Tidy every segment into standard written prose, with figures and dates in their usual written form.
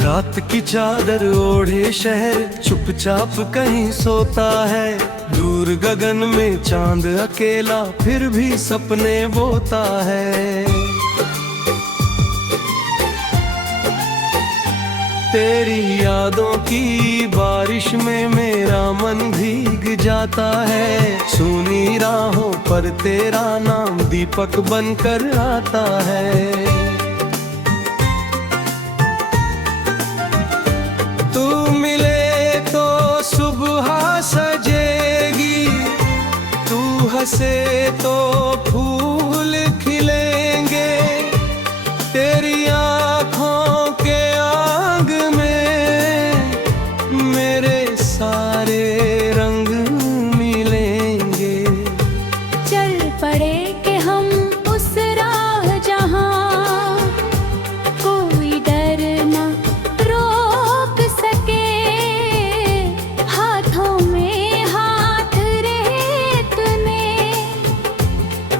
रात की चादर ओढ़े शहर चुपचाप कहीं सोता है। दूर गगन में चांद अकेला फिर भी सपने बोता है। तेरी यादों की बारिश में मेरा मन भीग जाता है। सूनी राहों पर तेरा नाम दीपक बनकर आता है। तू मिले तो सुबह सजेगी, तू हंसे तो फूल खिलेंगे। तेरी आँखों के आग में मेरे सारे रंग मिलेंगे। चल पड़े कि हम उस राह जहाँ कोई डर ना रोक सके। हाथों में हाथ रेत में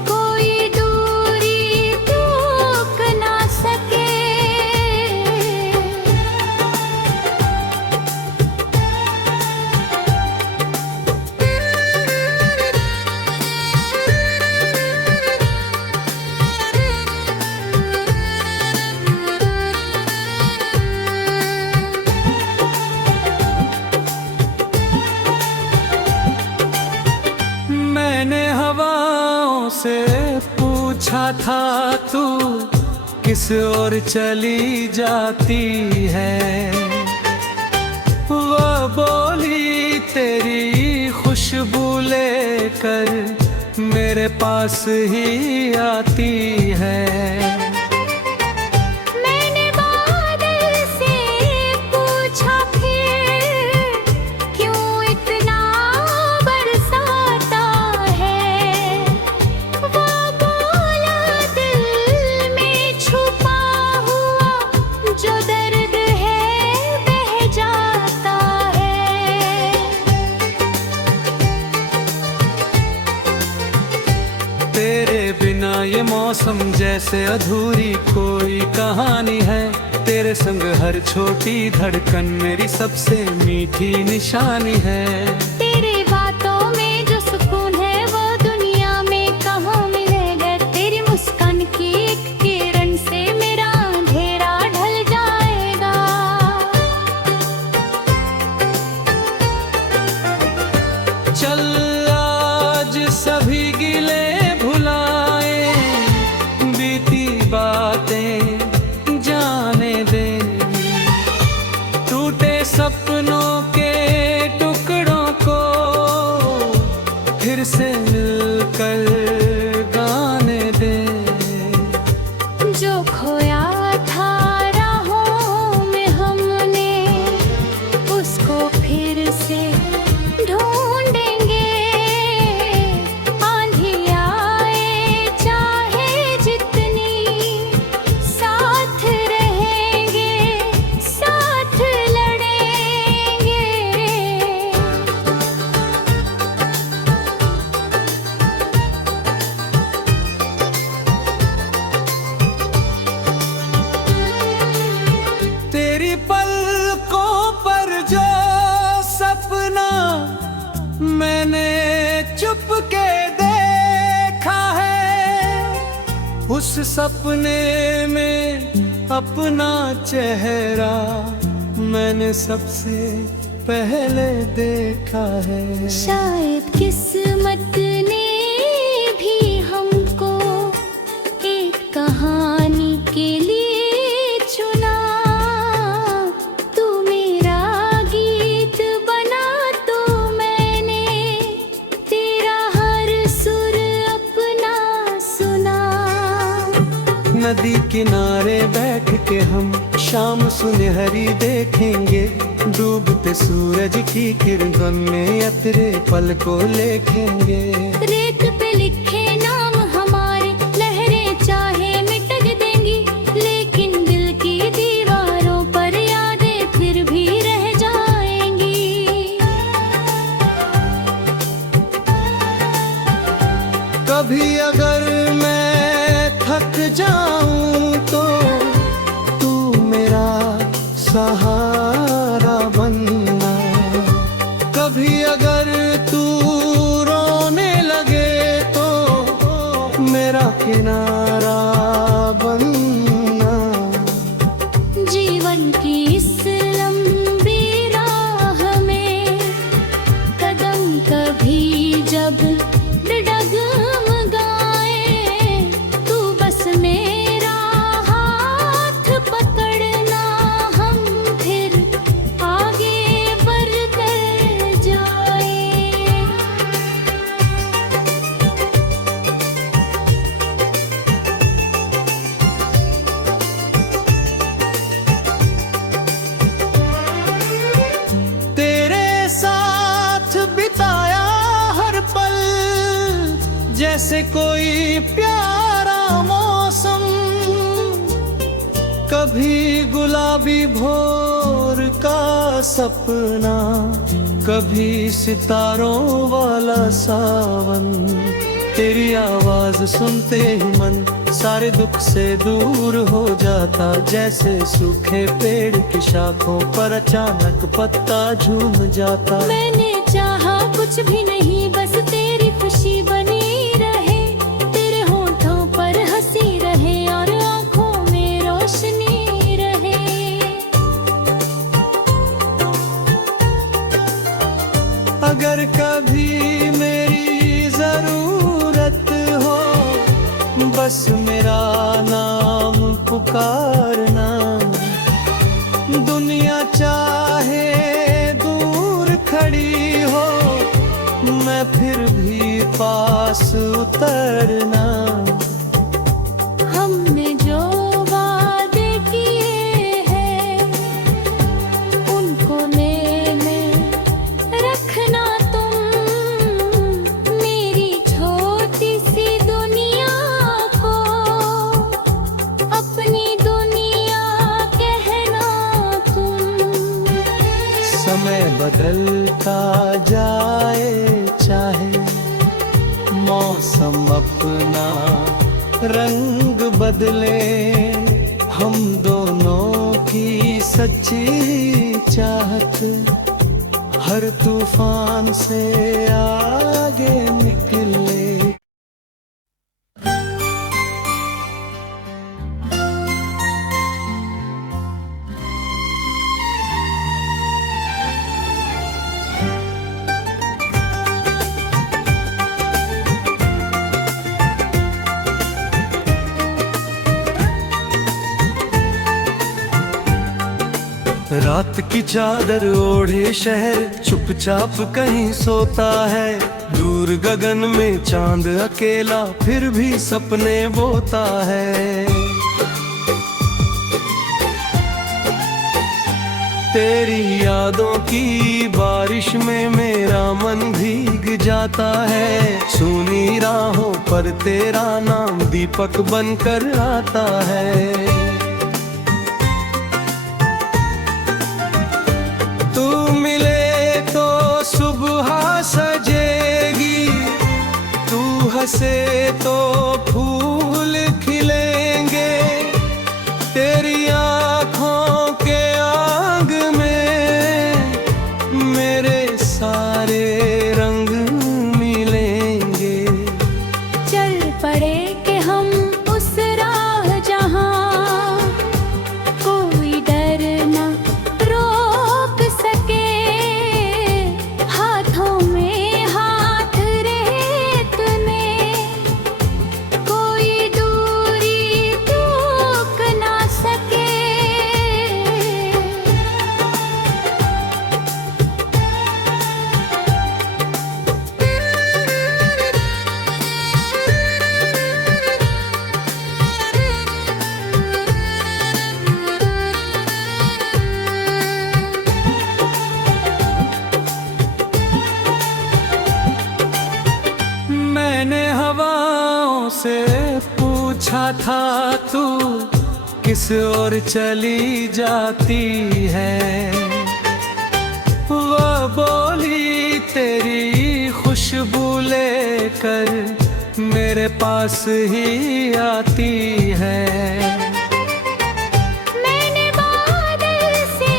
कोई दूरी टूक ना सके। मैंने हवाओं से पूछा था तू किस ओर चली जाती है। वो बोली तेरी खुशबू लेकर मेरे पास ही आती है। मैंने बादल से पूछा फिर क्यों इतना बरसाता है। वो बोला दिल में छुपा हुआ जो दर्द है बह जाता है। तेरे बिना ये मौसम जैसे अधूरी कोई कहानी है। तेरे संग हर छोटी धड़कन मेरी सबसे मीठी निशानी है। तेरी बातों में जो सुकून है वो दुनिया में कहाँ मिलेगा। तेरी मुस्कान की एक किरण से मेरा अंधेरा ढल जाएगा। चल आज सभी गिले भुलाए, बीती बातें जाने दे। टूटे सपनों के टुकड़ों को फिर से मिलकर गाने दे। जो खोया था राहों में हमने उसको फिर से ढूंढेंगे। आंधी आए चाहे जितनी साथ रहेंगे, साथ लड़ेंगे। तेरी पलकों पर जो सपना मैंने चुपके देखा है, उस सपने में अपना चेहरा मैंने सबसे पहले देखा है। शायद किस्मत ने भी हमको एक कहानी के लिए चुना। तू मेरा गीत बना तो मैंने तेरा हर सुर अपना सुना। नदी किनारे बैठ के हम शाम सुनहरी देखेंगे। डूबते सूरज की किरणों में अपने पल को लेखेंगे। रेत पे लिखे नाम हमारे लहरें चाहे मिट देंगी, लेकिन दिल की दीवारों पर यादें फिर भी रह जाएंगी। कभी अगर मैं थक जाऊं तो तू मेरा सहारा बनना। कभी अगर तू रोने लगे तो मेरा किनारा बनना। जीवन की इस लंबी राह में कदम कभी जब डगमगाए, तू बस मेरा हाथ पकड़ना, हम फिर आगे बढ़ते जाए। तेरे साथ बिताया हर पल जैसे कोई प्यारा मौसम। कभी गुलाबी भोर का सपना, कभी सितारों वाला सावन। तेरी आवाज सुनते ही मन सारे दुख से दूर हो जाता। जैसे सूखे पेड़ की शाखों पर अचानक पत्ता झूम जाता। मैंने चाहा कुछ भी नहीं, बस तेरी खुशी बनी रहे, तेरे होठों पर हंसी रहे और आंखों में रोशनी रहे। अगर कभी मेरी जरूरत हो, बस मेरा नाम पुकारना। दुनिया चाहे दूर खड़ी हो, मैं फिर भी पास उतरना। हमने जो वादे किए हैं उनको मैंने रखना। तुम मेरी छोटी सी दुनिया को अपनी दुनिया कहना तुम। समय बदलता जाए चाहे मौसम अपना रंग बदले, हम दोनों की सच्ची चाहत हर तूफान से आगे निकले। रात की चादर ओढ़े शहर चुपचाप कहीं सोता है। दूर गगन में चांद अकेला फिर भी सपने बोता है। तेरी यादों की बारिश में मेरा मन भीग जाता है। सूनी राहों पर तेरा नाम दीपक बनकर आता है। तू मिले तो सुबह सजेगी, तू हंसे तो फूल खिलेंगे। तेरी आँखों के आग में मेरे सारे रंग मिलेंगे। चल पड़े कि हम उस राह जहाँ कोई डर ना रोक सके। हाथों में हाथ रेत में कोई दूरी टूक ना सके। मैंने हवाओं से पूछा था तू किस ओर चली जाती है। वह बोली तेरी खुशबू लेकर मेरे पास ही आती है। मैंने बादल से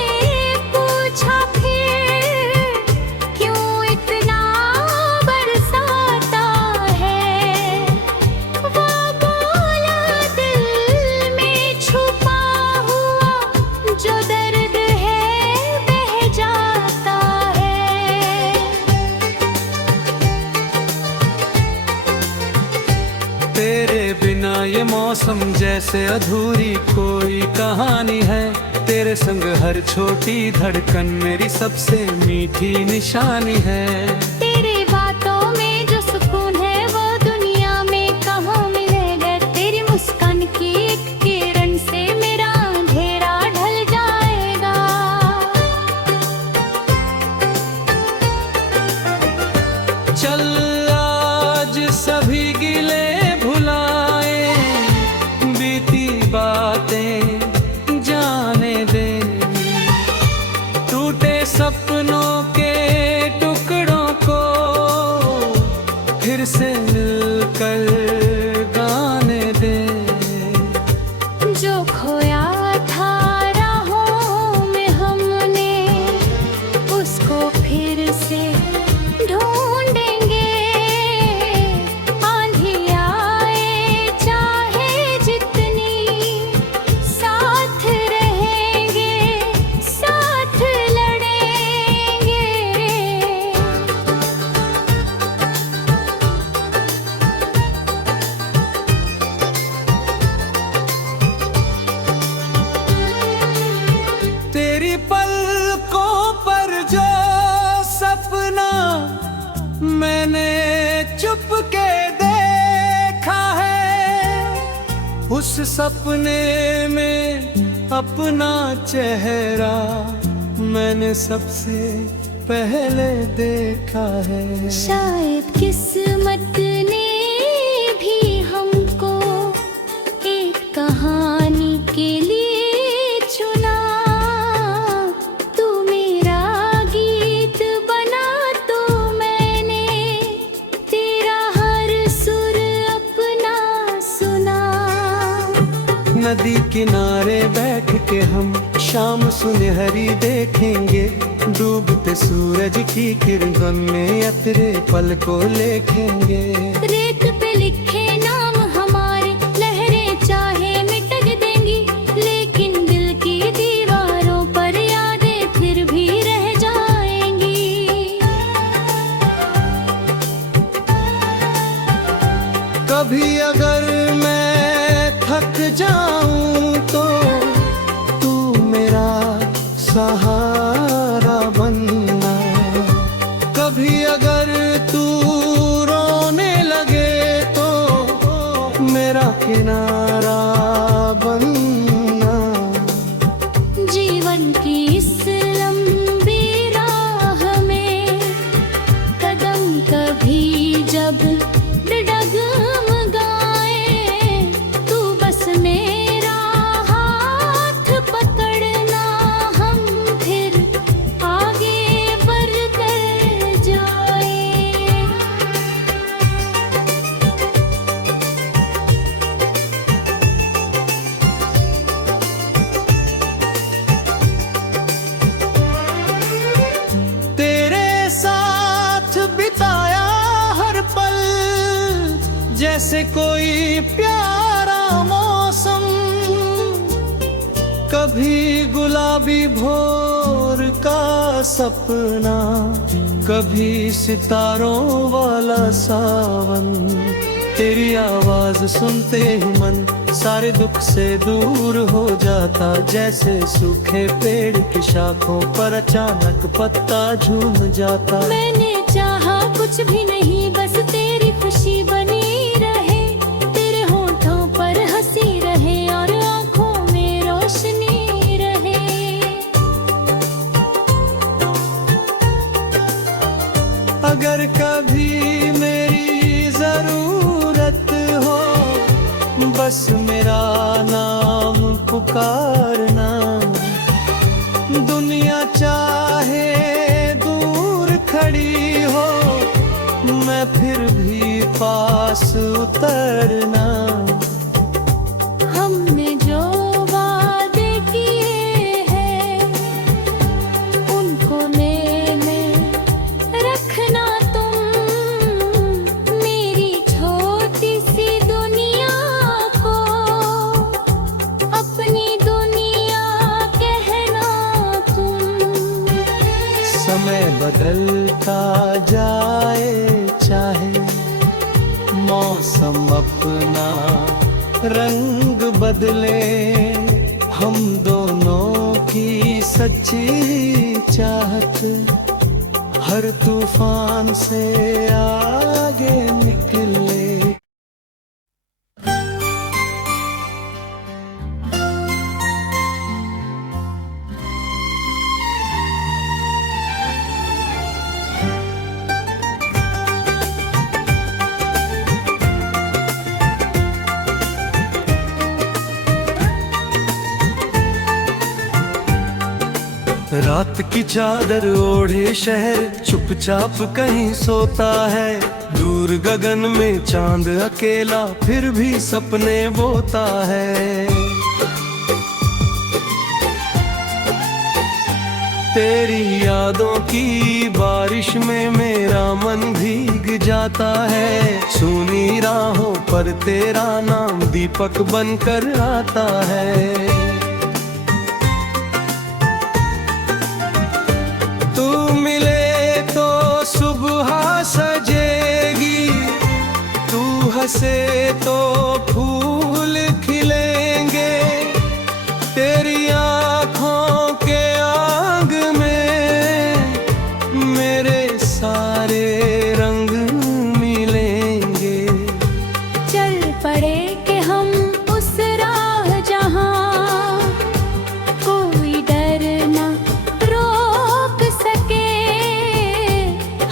तेरे बिना ये मौसम जैसे अधूरी कोई कहानी है। तेरे संग हर छोटी धड़कन मेरी सबसे मीठी निशानी है। तेरे बातों में जो सुकून है वो दुनिया में कहाँ मिलेगा। तेरी मुस्कान की एक किरण से मेरा अंधेरा ढल जाएगा। चल आज सभी गिले भुलाए, बीती बातें जाने दे। टूटे सपनों के टुकड़ों को फिर से मिलकर गाने दे। जो खोया था राहों में हमने उसको फिर से ढूंढेंगे। आंधी आए चाहे जितनी साथ रहेंगे, साथ लड़ेंगे। तेरी पलकों पर जो सपना मैंने चुपके देखा है, उस सपने में अपना चेहरा मैंने सबसे पहले देखा है। शायद किस्मत ने भी हमको एक कहानी के लिए चुना। तू मेरा गीत बना तो मैंने तेरा हर सुर अपना सुना। नदी किनारे बैठ के हम शाम सुनहरी देखेंगे। डूबते सूरज की किरणों में अतरे पल को लेखेंगे। रेत पे लिखे नाम हमारे लहरें चाहे मिट देंगी, लेकिन दिल की दीवारों पर यादें फिर भी रह जाएंगी। कभी अगर मैं थक जाऊं तो तू मेरा सहारा बनना। कभी अगर तू रोने लगे तो मेरा किनारा बनना। जीवन की इस लंबी राह में कदम कभी जब डगमगाए, तू बस मेरा हाथ पकड़ना। हम फिर आगे बढ़कर जाए। तेरे साथ बिताया हर पल जैसे कोई प्यारा मौसम। कभी गुलाबी भोर का सपना, कभी सितारों वाला सावन। तेरी आवाज सुनते ही मन सारे दुख से दूर हो जाता। जैसे सूखे पेड़ की शाखों पर अचानक पत्ता झूम जाता। मैंने चाहा कुछ भी नहीं, बस तेरी खुशी बनी रहे। तेरे होठों पर हंसी रहे और आंखों में रोशनी रहे। अगर कभी मेरी जरूरत हो, बस मेरा नाम पुकारना। दुनिया चाहे दूर खड़ी हो, मैं फिर भी पास उतरना। हमने जो वादे किए हैं उनको मैंने रखना। तुम मेरी छोटी सी दुनिया को अपनी दुनिया कहना तुम। समय बदलता जाए चाहे मौसम अपना रंग बदले, हम दोनों की सच्ची चाहत हर तूफान से आगे निकले। रात की चादर ओढ़े शहर चुपचाप कहीं सोता है, दूर गगन में चांद अकेला फिर भी सपने बोता है। तेरी यादों की बारिश में मेरा मन भीग जाता है, सूनी राहों पर तेरा नाम दीपक बनकर आता है। तू मिले तो सुबह सजेगी, तू हंसे तो फूल खिलेंगे, तेरी आँखों के आग में मेरे सारे रंग मिलेंगे। चल पड़े कि हम उस राह जहाँ कोई डर ना रोक सके,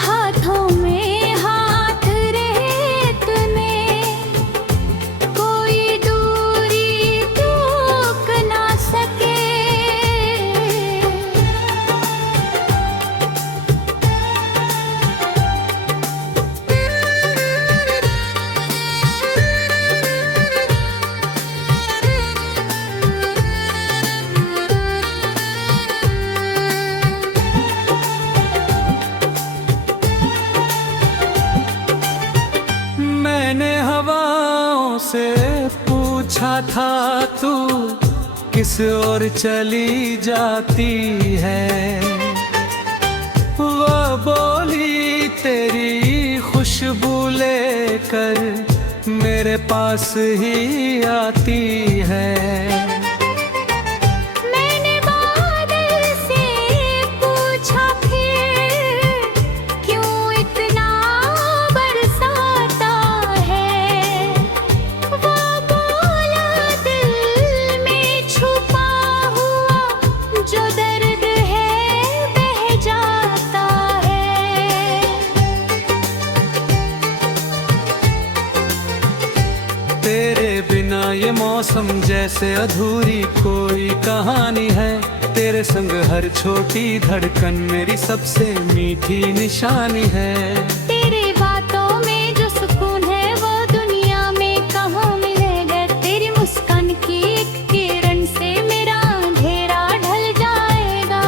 हाथों में हाथ रेत में कोई दूरी टूक ना सके। मैंने हवाओं से पूछा था तू किस ओर चली जाती है, वो बोली तेरी खुशबू लेकर मेरे पास ही आती है। मैंने बादल से पूछा फिर क्यों इतना बरसाता है, वो बोला दिल में छुपा हुआ जो दर्द है बह जाता है। तेरे बिना ये मौसम जैसे अधूरी कोई कहानी है, तेरे संग हर छोटी धड़कन मेरी सबसे मीठी निशानी है। तेरी बातों में जो सुकून है वो दुनिया में कहाँ मिलेगा, तेरी मुस्कान की एक किरण से मेरा अंधेरा ढल जाएगा।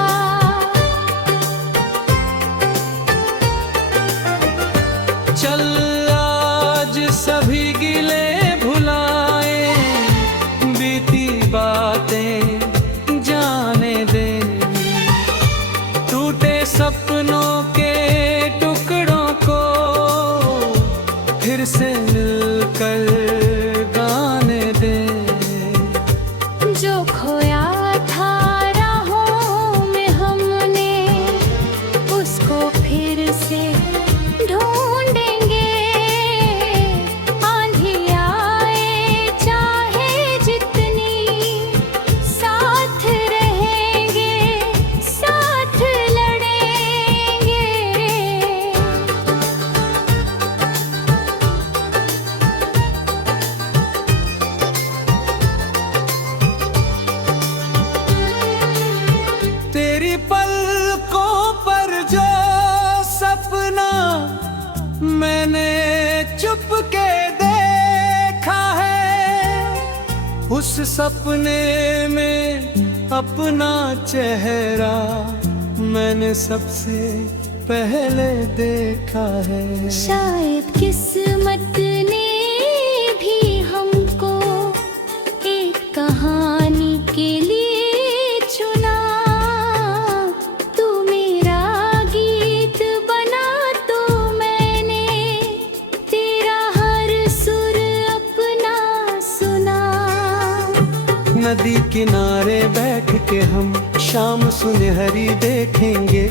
चल आज सभी गिले भुलाए, बीती बातें जाने दे, टूटे सपनों के टुकड़ों को फिर से मिलकर गाने दे। जो खोया था राहों में हमने उसको फिर से ढूंढेंगे, आंधी आए चाहे जितनी साथ रहेंगे, साथ लड़ेंगे। तेरी पलकों पर जो सपना मैंने चुपके देखा है, उस सपने में अपना चेहरा मैंने सबसे पहले देखा है। शायद किस्मत ने भी हमको एक कहानी के लिए चुना, तू मेरा गीत बना तो मैंने तेरा हर नदी किनारे बैठ के हम शाम सुनहरी देखेंगे,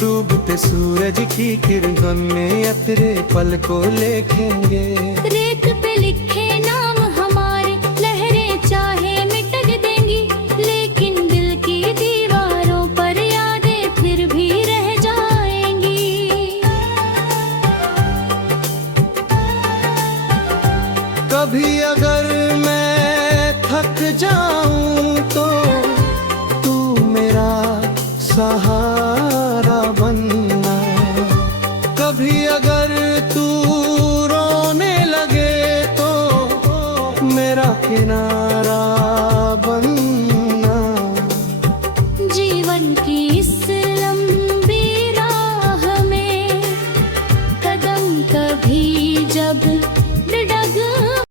डूबते सूरज की किरणों में अपने पल को लेखेंगे। रेत पे लिखे नाम हमारे लहरें चाहे मिट देंगी, लेकिन दिल की दीवारों पर यादें फिर भी रह जाएंगी। कभी अगर मैं थक जाऊं तो तू मेरा सहारा